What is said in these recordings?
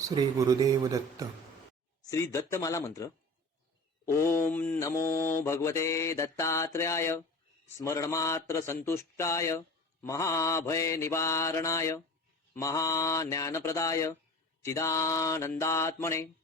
श्री गुरुदेव दत्त। श्री दत्तमाला मंत्र। ओम नमो भगवते दत्तात्रेयाय स्मरणमात्र संतुष्टाय। महाभय निवारणाय। महाज्ञानप्रदाय। चिदानंदात्मने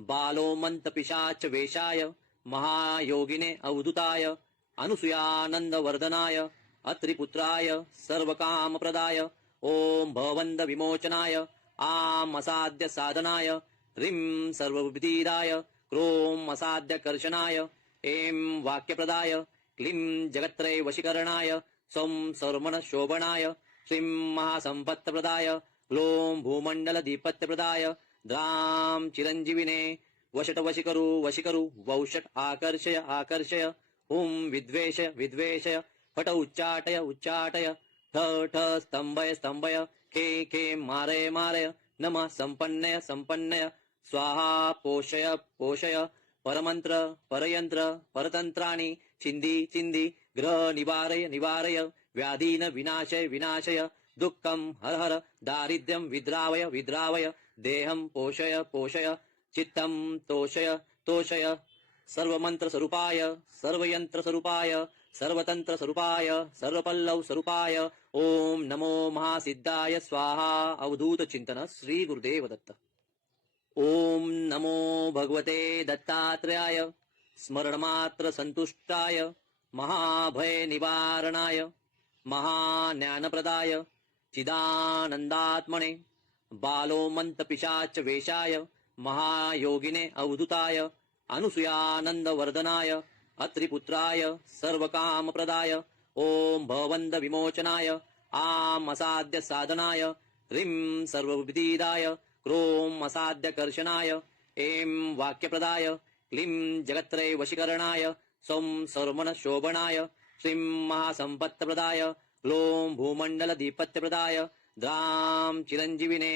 बालोमंत पिशाच वेशाय महायोगिने अवधुताय अनुसुयानंद वर्धनाय अत्रिपुत्राय सर्वकामप्रदाय। ओम भवंद विमोचनाय। आम असाध्य साधनाय ह्रीं सर्वविधीदाय क्रोम असाध्य कर्षणाय ऐं वाक्यप्रदाय क्लीं जगत्रय वशीकरणाय सौं सर्वमन शोभनाय श्रीं महासंपत्तप्रदाय ग्लों भूमंडल दीपत्यप्रदाय द्रां चिरञ्जीविने वशट वशिकरु वशिकरु वौषट आकर्षय आकर्षय हुं विद्वेष विद्वेषय फट उच्चाटय उच्चाटय ठ ठ स्तंभय स्तंभय खे खे मारय मारय नमः संपन्नय संपन्नय स्वाहा पोषय पोषय परमंत्र परयंत्र परतंत्राणी चिन्धि चिन्धि ग्रह निवारय निवारय व्याधीन विनाशय विनाशय दुःखं हर हर दारिद्र्यं विद्रावय विद्रावय देहं पोषय पोषय चित्तं तोषय तोषय सर्वमन्त्रस्वरूपाय सर्वतंत्र स्वरूपाय सर्वपल्लव स्वरूपाय ओम नमो महासिद्धाय स्वाहा अवधूत चिंतन श्री गुरुदेव दत्त ओम नमो भगवते दत्तात्रेयाय स्मरणमात्र संतुष्टाय महाभय निवारणाय महाज्ञानप्रदाय चिदानंदात्मने बालोमंत पिशाच वेशाय महायोगिने अवधुताय अनुसुयानंद वर्धनाय अत्रिपुत्राय सर्वकामप्रदाय। ओम भवंद विमोचनाय आम असाध्य साधनाय ह्रीं सर्वविधीदाय क्रोम असाध्य कर्षणाय ऐं वाक्यप्रदाय। क्लीं जगत्त्रय वशीकरणाय सौं सर्वणशोभनाय श्रीं महासम्पत्तप्रदाय। ग्लों भूमण्डल दीपत्यप्रदाय द्रां चिरञ्जीविने।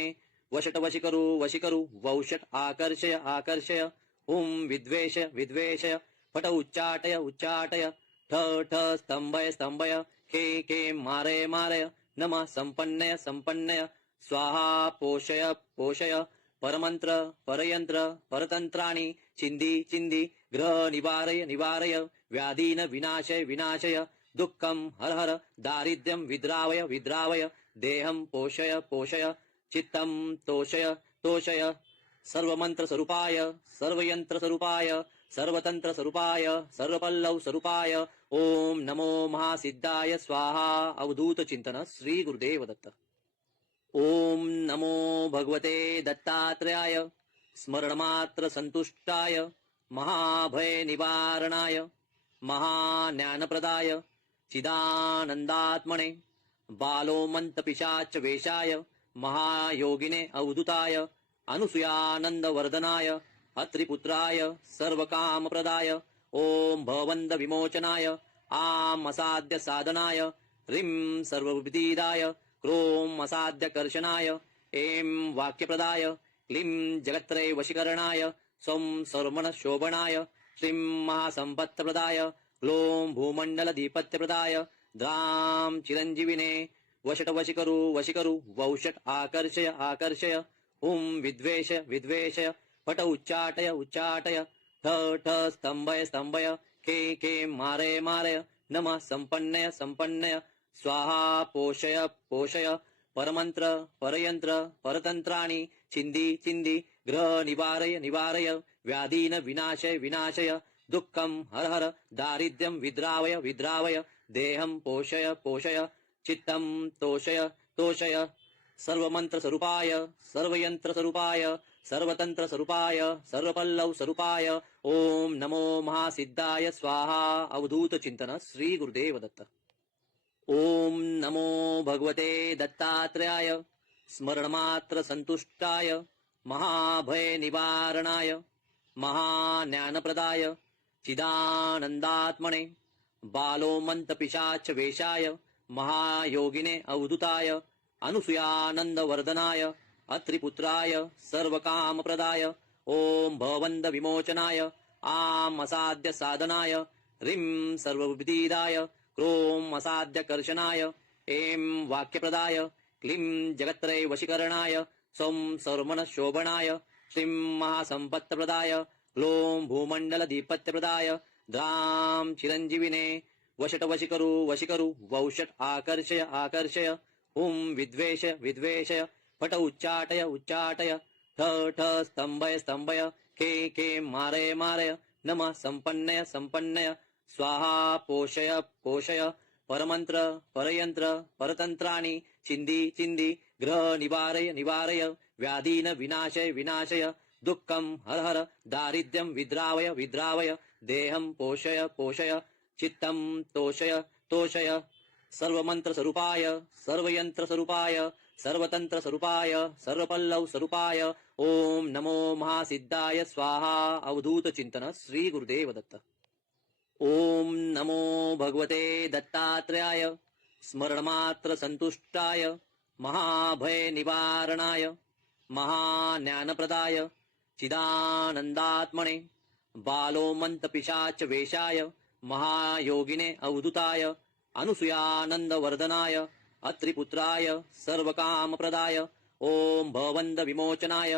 वषट वशिकरु वशिकरु वौषट आकर्षय आकर्षय। ॐ विद्वेष विद्वेषय। फट उच्चाटय उच्चाटय ठ ठ स्तंभय स्तंभय खे के मारय मारय नमः संपन्नय संपन्नय स्वाहा पोषय पोषय परमंत्र परयंत्र परतंत्राणि चिंदी चिंदी ग्रह निवारय निवारय व्याधीन विनाशय विनाशय दुःखं हर हर दारिद्र्यं विद्रावय विद्रावय देहं पोषय पोषय चित्तं तोषय तोषय सर्वमन्त्रस्वरूपाय सर्वयन्त्रस्वरूपाय सर्वतन्त्रस्वरूपाय सर्वपल्लव स्वरूपाय ओम नमो महासिद्धाय स्वाहा अवधूत चिंतन श्री गुरुदेव दत्त. ओम नमो भगवते दत्तात्रेयाय स्मरणमात्र संतुष्टाय महाभय निवारणाय महाज्ञानप्रदाय चिदानंदात्मने बालोमंत पिशाच वेशाय महायोगिने अवधुताय अनुसुयानंद वर्धनाय अत्रिपुत्राय सर्वकामप्रदाय। ओम भवंद विमोचनाय। आम असाध्य साधनाय। ह्रीं सर्वविधीदाय क्रोम असाध्य कर्षणाय। ऐं वाक्यप्रदाय। क्लीं जगत्रय वशीकरणाय सौं सर्वण शोभनाय श्रीं महासंपत्प्रदाय ग्लों भूमण्डल दीपत्यप्रदाय द्रां चिरञ्जीविने वषट वशिकरु वशिकरु वौषट आकर्षय आकर्षय। हुं विद्वेष विद्वेषय। फट उच्चाटय उच्चाटय ठ ठ स्तंभय स्तंभय खे खे मारय मारय नमः संपन्नय संपन्नय स्वाहा पोषय पोषय परमंत्र परयंत्र परतंत्राणि चिन्धि चिन्धि ग्रह निवारय निवारय व्याधीन विनाशय विनाशय दुःखं हर हर दारिद्र्यं विद्रावय विद्रावय देहं पोषय पोषय चित्तं तोषय तोषय सर्वमन्त्रस्वरूपाय सर्वतंत्र स्वरूपाय सर्वपल्लव स्वरूपाय ओम नमो महासिद्धाय स्वाहा अवधूत चिंतन श्री गुरुदेव दत्त ओम नमो भगवते दत्तात्रेयाय स्मरणमात्र संतुष्टाय महाभय निवारणाय महाज्ञानप्रदाय चिदानंदात्मने बालोमंत पिशाच वेशाय महायोगिने अवधुताय अनुसुयानंद वर्धनाय अत्रिपुत्राय सर्वकामप्रदाय। ओम भवंद विमोचनाय आम असाध्य साधनाय ह्रीं सर्वविधीदाय क्रोम असाध्य ऐं वाक्यप्रदाय। क्लीं जगत्रय वशीकरणाय सौं सर्वमनशोभनाय। श्रीं महासम्पत्तप्रदाय। लों भूमण्डलदीपत्यप्रदाय। द्रां चिरञ्जीविने वषट वशिकरु वशिकरु वौषट आकर्षय आकर्षय। ॐ विद्वेष विद्वेषय। फट उच्चाटय उच्चाटय ठ ठ स्तंभय स्तंभय के के मारय मारय नमः संपन्नय संपन्नय स्वाहा पोषय पोषय परमंत्र परयंत्र परतंत्राणी चिन्दी चिन्दी ग्रह निवारय निवारय व्याधीन विनाशय विनाशय दुःखं हर हर दारिद्र्यं विद्रावय विद्रावय देहं पोषय पोषय चित्तं तोषय तोषय सर्वमन्त्रस्वरूपाय सर्वयन्त्रस्वरूपाय सर्वतन्त्रस्वरूपाय सर्वपल्लव स्वरूपाय ओम नमो महासिद्धाय स्वाहा अवधूत चिंतन श्री गुरुदेव दत्त ओम नमो भगवते दत्तात्रयाय स्मरणमात्र संतुष्टाय महाभय निवारणाय महाज्ञानप्रदाय चिदानंदात्मने बालोमंत पिशाच वेशाय महायोगिने अवधूताय अनुसूयानन्दवर्धनाय अत्रिपुत्राय सर्वकामप्रदाय ॐ भवन्द विमोचनाय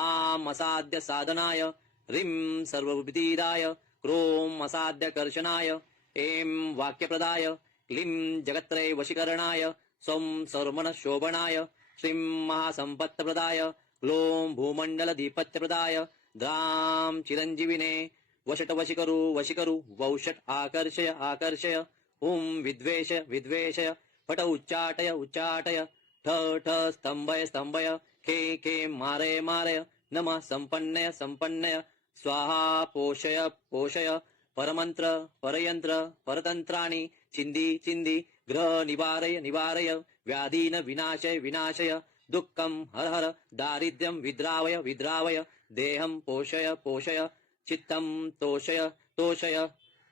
आम् असाध्य साधनाय ह्रीं सर्वविधीराय क्रोम् असाध्य कर्षणाय ऐं वाक्यप्रदाय क्लीं जगत्त्रय वशीकरणाय सौं सर्वमनशोभनाय श्रीं महासम्पत्प्रदाय लों भूमण्डलदीपत्यप्रदाय द्रां चिरञ्जीविने वषट वशिकरु वशिकरु वौषट आकर्षय आकर्षय हुं विद्वेष विद्वेषय फट उच्चाटय उच्चाटय ठ ठ स्तंभय स्तंभय खे खे मारय मारय नमः संपन्नय संपन्नय स्वाहा पोषय पोषय परमंत्र परयंत्र परतंत्राणि चिन्दी चिन्दी ग्रह निवारय निवारय व्याधीन विनाशय विनाशय दुःखं हर हर दारिद्र्यं विद्रावय विद्रावय देहं पोषय पोषय चित्तं तोषय तोषय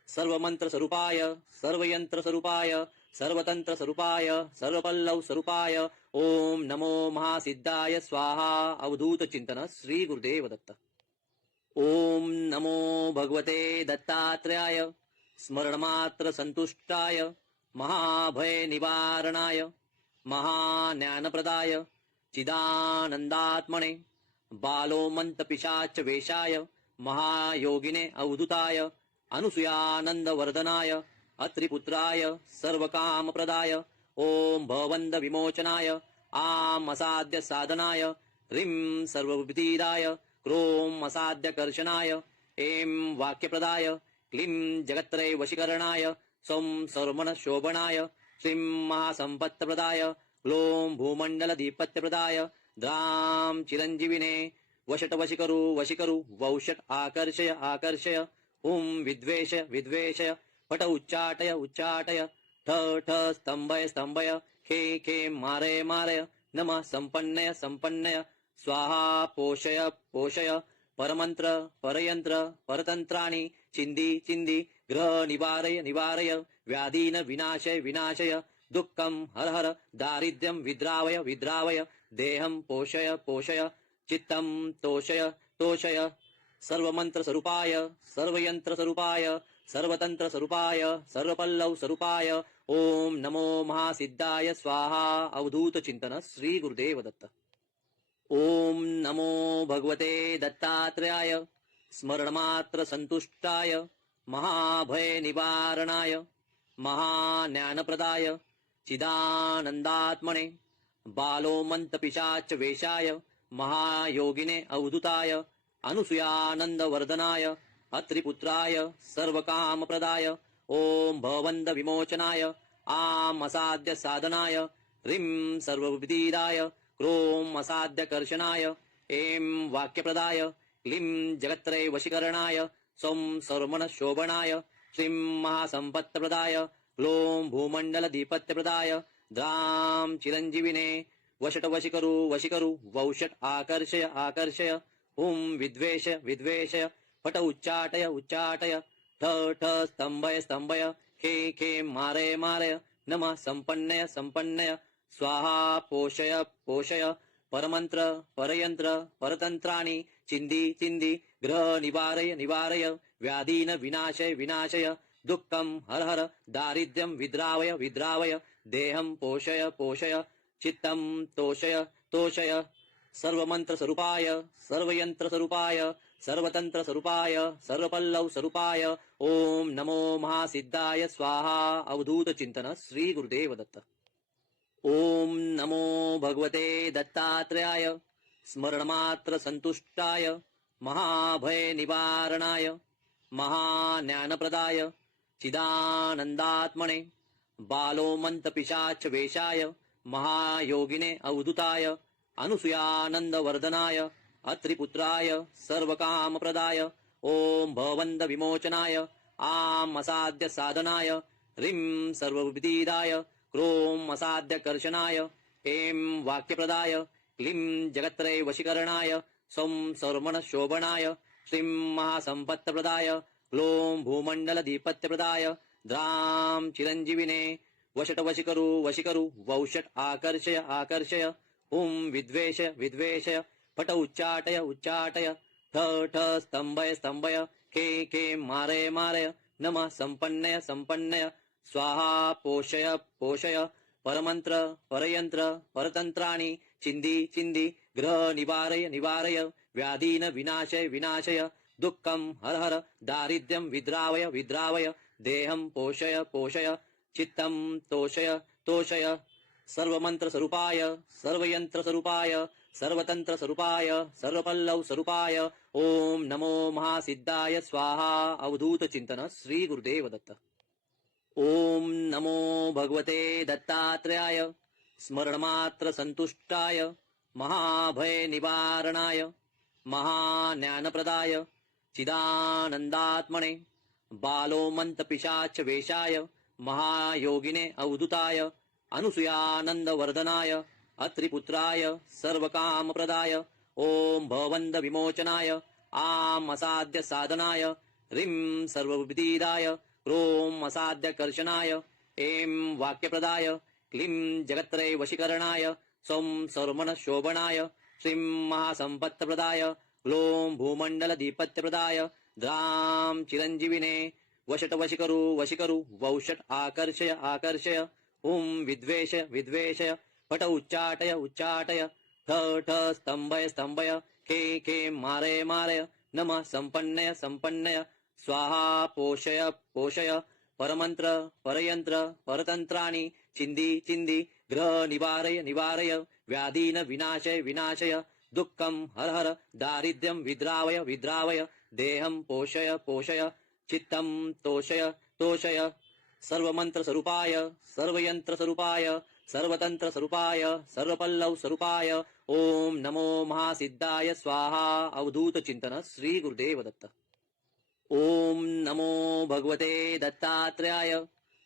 सर्वमन्त्रस्वरूपाय सर्वयन्त्रस्वरूपाय सर्वतन्त्रस्वरूपाय सर्वपल्लवस्वरूपाय ॐ नमो महासिद्धाय स्वाहा अवधूत चिंतन श्री गुरुदेव दत्त। ॐ नमो भगवते दत्तात्रयाय स्मरणमात्र संतुष्टाय महाभय निवारणाय महाज्ञानप्रदाय चिदानन्दात्मने बालोमन्त पिशाच वेशाय महायोगिने अवधूताय अनुसूयानन्दवर्धनाय अत्रिपुत्राय सर्वकामप्रदाय ॐ भवन्द विमोचनाय आम् असाध्य साधनाय ह्रीं सर्वविधीराय क्रोम् असाध्य कर्षणाय ऐं वाक्यप्रदाय क्लीं जगत्त्रय वशीकरणाय सौं सर्वमनशोभनाय श्रीं महासम्पत्प्रदाय लों भूमण्डलधिपत्यप्रदाय द्रां चिरञ्जीविने वशट वशिकरु वशिकरु वौषट आकर्षय आकर्षय ॐ विद्वेष विद्वेषय पट उच्चाटय उच्चाटय ठ ठ स्तंभय स्तंभय खे खे मारय मारय नमः संपन्नय संपन्नय स्वाहा पोषय पोषय परमंत्र परयंत्र परतंत्राणि चिन्दी चिन्दी ग्रह निवारय निवारय व्याधीन विनाशय विनाशय दुःखं हर हर दारिद्र्यं विद्रावय विद्रावय देहं पोषय पोषय चित्तं तोषय तोषय सर्वमन्त्रस्वरूपाय सर्वयन्त्रस्वरूपाय सर्वतन्त्रस्वरूपाय सर्वपल्लवस्वरूपाय ॐ नमो महासिद्धाय स्वाहा अवधूत चिंतन श्री गुरुदेव दत्त ॐ नमो भगवते दत्तात्रयाय स्मरणमात्र संतुष्टाय महाभय निवारणाय महाज्ञानप्रदाय चिदानंदात्मने बालोमंत पिशाच वेशाय महायोगिने अवधूताय अनुसूयानन्दवर्धनाय अत्रिपुत्राय सर्वकामप्रदाय ॐ भवन्द विमोचनाय आम् असाध्य साधनाय ह्रीं सर्वविदीराय क्रोम् असाध्य कर्षणाय ऐं वाक्यप्रदाय क्लीं जगत्त्रय वशीकरणाय सौं सर्वणशोभनाय श्रीं महासम्पत्तप्रदाय लों भूमण्डलदीपत्यप्रदाय द्रां चिरञ्जीविने वषट वशिकरु वशिकरु वौषट आकर्षय आकर्षय ॐ विद्वेष विद्वेषय फट उच्चाटय उच्चाटय ठ ठ स्तंभय स्तंभय खे खे मारय मारय नमः संपन्नय संपन्नय स्वाहा पोषय पोषय परमंत्र परयंत्र परतंत्राणी चिन्दी चिन्दी ग्रह निवारय निवारय व्याधीन विनाशय विनाशय दुःखं हर हर दारिद्र्यं विद्रावय विद्रावय देहं पोषय पोषय चित्तं तोषय तोषय सर्वमन्त्रस्वरूपाय सर्वयन्त्रस्वरूपाय सर्वतन्त्रस्वरूपाय सर्वपल्लवस्वरूपाय ॐ नमो महासिद्धाय स्वाहा अवधूतचिन्तन श्रीगुरुदेव दत्त ॐ नमो भगवते दत्तात्रेयाय स्मरणमात्र महाभय महाभयनिवारणाय महाज्ञानप्रदाय चिदानंदात्मने बालोमंत पिशाच वेशाय महायोगिने अवधुताय अनुसूयानन्दवर्धनाय अत्रिपुत्राय सर्वकामप्रदाय ॐ भवन्दविमोचनाय आम् असाध्य साधनाय ह्रीं सर्वविदिदाय क्रोम् असाध्यकर्षणाय ऐं वाक्यप्रदाय क्लीं जगत्त्रय वशीकरणाय सौं सर्वणशोभनाय श्रीं महासम्पत्प्रदाय क्लों भूमण्डलदीपत्यप्रदाय द्रां चिरञ्जीविने वशट वशिकरु वशिकरु वौषट आकर्षय आकर्षय हुं विद्वेष विद्वेषय पट उच्चाटय उच्चाटय ठ ठ स्तंभय स्तंभय के के मारय मारय नमः सम्पन्नय सम्पन्नय स्वाहा पोषय पोषय परमन्त्र परयन्त्र परतन्त्राणि चिन्धि चिन्धि ग्रह निवारय निवारय व्याधीन विनाशय विनाशय दुःखं हर हर दारिद्र्यं विद्रावय विद्रावय देहं पोषय पोषय चित्तं तोषय तोषय सर्वमन्त्रस्वरूपाय सर्व पल्लव स्वरूपाय ॐ नमो महासिद्धाय स्वाहा अवधूतचिन्तन श्रीगुरुदेव दत्त। ॐ नमो भगवते दत्तात्रेयाय स्मरणमात्र सन्तुष्टाय महाभयनिवारणाय महाज्ञानप्रदाय चिदानन्दात्मने बालोमन्तपिशाच वेशाय महायोगिने अवधुताय अनुसूयानन्दवर्धनाय अत्रिपुत्राय सर्वकामप्रदाय ॐ भवन्दविमोचनाय आम् असाध्य साधनाय ह्रीं सर्वविदिदाय क्रोम् असाध्यकर्षणाय ऐं वाक्यप्रदाय क्लीं जगत्त्रय वशीकरणाय सौं सर्वणशोभनाय श्रीं महासम्पत्प्रदाय क्लों भूमण्डलधिपत्यप्रदाय द्रां चिरञ्जीविने वशट वशिकरु वशिकरु वौषट आकर्षय आकर्षय ॐ विद्वेष विद्वेषय पट उच्चाटय उच्चाटय ठ ठ स्तंभय स्तंभय के के मारय मारय नमः सम्पन्नय सम्पन्नय स्वाहा पोषय पोषय परमन्त्र परयन्त्र परतन्त्राणि चिंदी चिंदी ग्रह निवारय निवारय व्याधीन विनाशय विनाशय दुःखं हर हर दारिद्र्यं विद्रावय विद्रावय देहं पोषय पोषय चित्तं तोषय तोषय सर्वमन्त्रस्वरूपाय सर्व पल्लव सर्वपल्लवस्वरूपाय ॐ नमो महासिद्धाय स्वाहा अवधूतचिन्तन श्रीगुरुदेव दत्त ॐ नमो भगवते दत्तात्रेयाय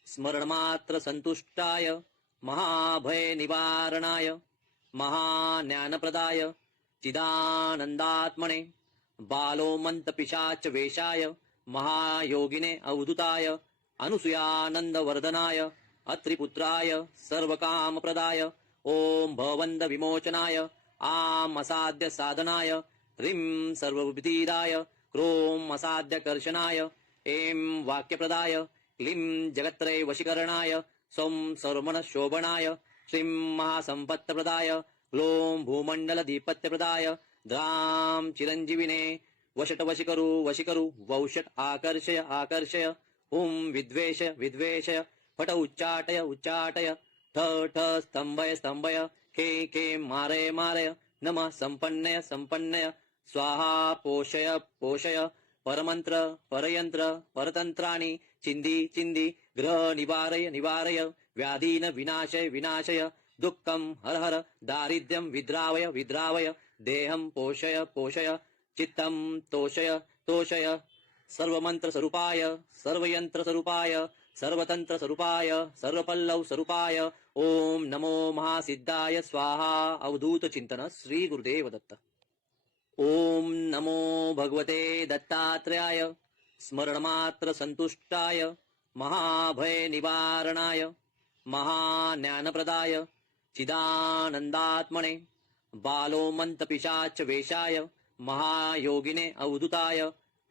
स्मरणमात्र सन्तुष्टाय महाभयनिवारणाय महाज्ञानप्रदाय बालोमंत पिशाच वेशाय महायोगिने अवधुताय अनुसूयानन्दवर्धनाय अत्रिपुत्राय सर्वकामप्रदाय ॐ भवन्दविमोचनाय आम् असाध्य साधनाय ह्रीं सर्वविदिदाय क्रोम् असाध्यकर्षणाय ऐं वाक्यप्रदाय क्लीं जगत्त्रय वशीकरणाय सौं सर्वणशोभनाय श्रीं महासम्पत्तप्रदाय क्लों भूमण्डलधीपत्यप्रदाय द्रां चिरञ्जीविने वशट वशिकरु वशिकरु वौषट आकर्षय आकर्षय ॐ विद्वेष विद्वेषय पट उच्चाटय उच्चाटय ठ ठ स्तंभय स्तंभय के के मारय मारय नमः सम्पन्नय सम्पन्नय स्वाहा पोषय पोषय परमन्त्र परयन्त्र परतन्त्राणि चिंदी चिंदी ग्रह निवारय निवारय व्याधीन विनाशय विनाशय दुःखं हर हर दारिद्र्यं विद्रावय विद्रावय देहं पोषय पोषय चित्तं तोषय तोषय सर्वमन्त्रस्वरूपाय सर्वयन्त्रस्वरूपाय सर्वतन्त्रस्वरूपाय सर्वपल्लवस्वरूपाय ॐ नमो महासिद्धाय स्वाहा अवधूतचिन्तन श्रीगुरुदेव दत्त। ॐ नमो भगवते दत्तात्रेयाय स्मरणमात्र महाभय निवारणाय महाज्ञानप्रदाय चिदानन्दात्मने बालोमन्तपिशाच वेशाय महायोगिने अवधुताय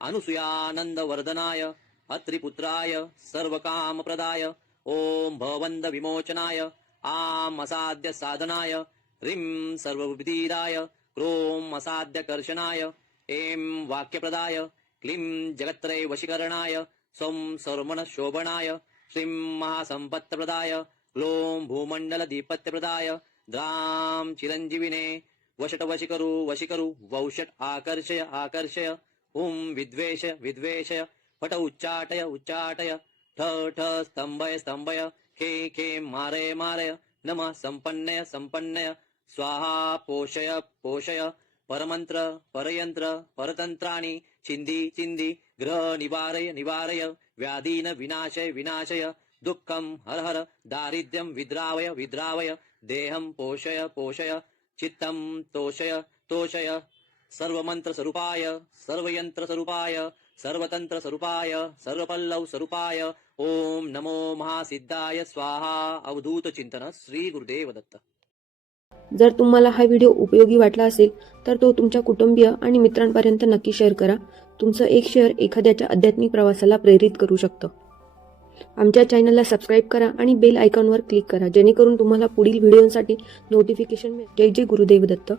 अनुसूयानन्दवर्धनाय अत्रिपुत्राय सर्वकामप्रदाय ॐ भवन्दविमोचनाय आम् असाध्य साधनाय ह्रीं सर्वविदिदाय क्रोम असाध्य कर्षणाय एम वाक्यप्रदाय क्लीं जगत्त्रय वशीकरणाय सौं सर्वणशोभनाय श्रीं महासंपत्प्रदाय क्लों भूमण्डल दीपत्यप्रदाय द्रां चिरञ्जीविने वषट वशिकरु वशिकरु वौषट आकर्षय आकर्षय हुं विद्वेष विद्वेषय फट उच्चाटय उच्चाटय ठ ठ स्तंभय स्तंभय खे खे मारय मारय नमः संपन्नय संपन्नय स्वाहा पोषय पोषय परमंत्र परयंत्र परतंत्राणि चिन्धि चिन्धि ग्रह निवारय निवारय व्याधीन विनाशय विनाशय दुःखं हर हर दारिद्र्यं विद्रावय विद्रावय देहं पोषय पोषय चित्तं तोषय तोषय सर्व मंत्र स्वरूपाय सर्व यंत्र स्वरूपाय सर्वमन्त्रस्वरूपाय सर्व पल्लव सर्वपल्लवस्वरूपाय ओम नमो महासिद्धाय स्वाहा अवधूत चिंतन श्री गुरुदेव दत्त. जर तुम्हाला हा व्हिडिओ उपयोगी वाटला असेल तर तो तुमच्या कुटुंबीय आणि मित्रांपर्यंत नक्की शेअर करा. तुमचं एक शेअर एखाद्याच्या आध्यात्मिक प्रवासाला प्रेरित करू शकतं. आमच्या चॅनलला सबस्क्राईब करा आणि बेल आयकॉनवर क्लिक करा जेणेकरून तुम्हाला पुढील व्हिडिओसाठी नोटिफिकेशन मिळेल. जय जय गुरुदेव दत्त.